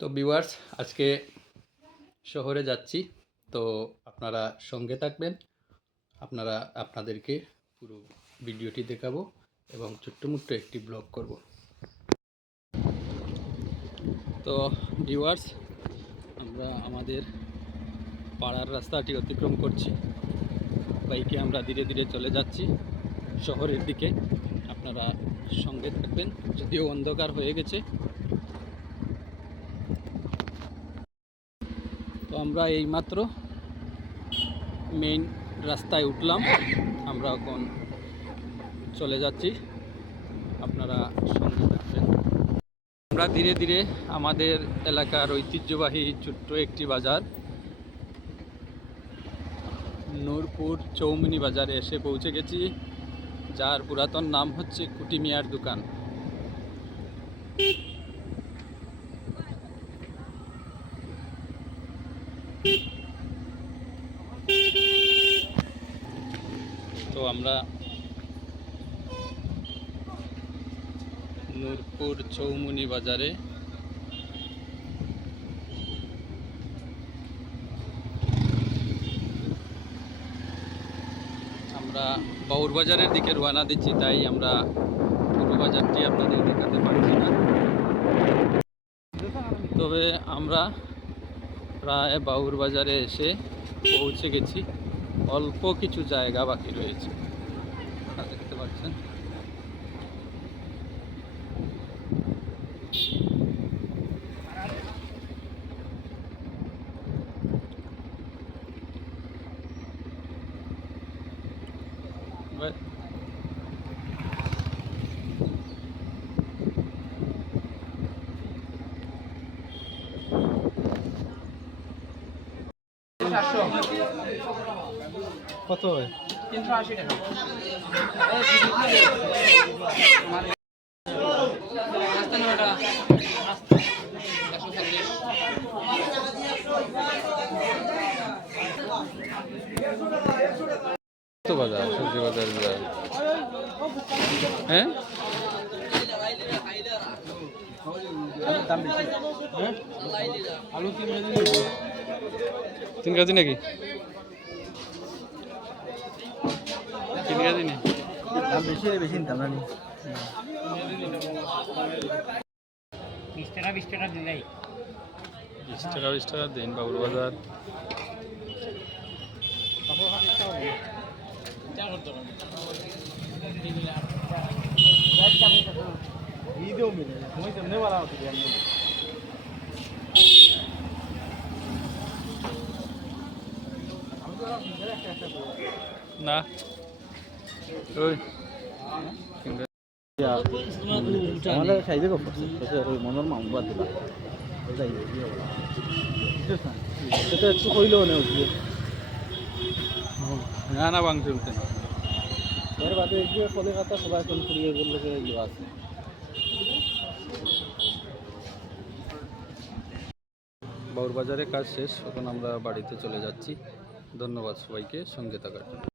তো ভিউয়ার্স, আজকে শহরে যাচ্ছি। তো আপনারা সঙ্গে থাকবেন। আপনাদেরকে পুরো ভিডিওটি দেখাবো এবং ছোট্ট একটি ব্লগ করব। তো ভিউয়ার্স, আমরা আমাদের পাড়ার রাস্তাটি অতিক্রম করছি। বাইকে আমরা ধীরে ধীরে চলে যাচ্ছি শহরের দিকে। আপনারা সঙ্গে থাকবেন, যদিও অন্ধকার হয়ে গেছে। তো আমরা এইমাত্র মেইন রাস্তায় উঠলাম। আমরা এখন চলে যাচ্ছি, আপনারা সঙ্গে থাকবেন। আমরা ধীরে ধীরে আমাদের এলাকার ঐতিহ্যবাহী ছোট্ট একটি বাজার নূরপুর চৌমুনি বাজারে এসে পৌঁছে গেছি, যার পুরাতন নাম হচ্ছে কুটি মিয়ার দোকান। তো আমরা নূরপুর চৌমুনি বাজারে আমরা বাউর বাজারের দিকে রওনা দিচ্ছি, তাই আমরা পুরো বাজারটি আপনাদের দেখাতে পারছি না। তবে আমরা প্রায় বাউর বাজারে এসে পৌঁছে গেছি। অল্প কিছু জায়গা বাকি রয়েছে, দেখতে পাচ্ছেন। কত হয়? 380 টাকা। তো বাজার, সবজি বাজার। হ্যাঁ, আলু 3 কেজি নাকি? 3 কেজি নেই, বেশি দাম না। 20 টাকা দিলাই, 20 টাকা দিন বাবুর বাজার। না ওই মনের মামলা দিলা একটু কইলেও না না বাং চলতে না। এর বাদে কলকাতা সবাই কোন ফুরিয়ে বললো আছে। বাউর বাজারে কাজ শেষ, এখন আমরা বাড়িতে চলে যাচ্ছি। ধন্যবাদ সবাইকে সঙ্গে থাকার জন্য।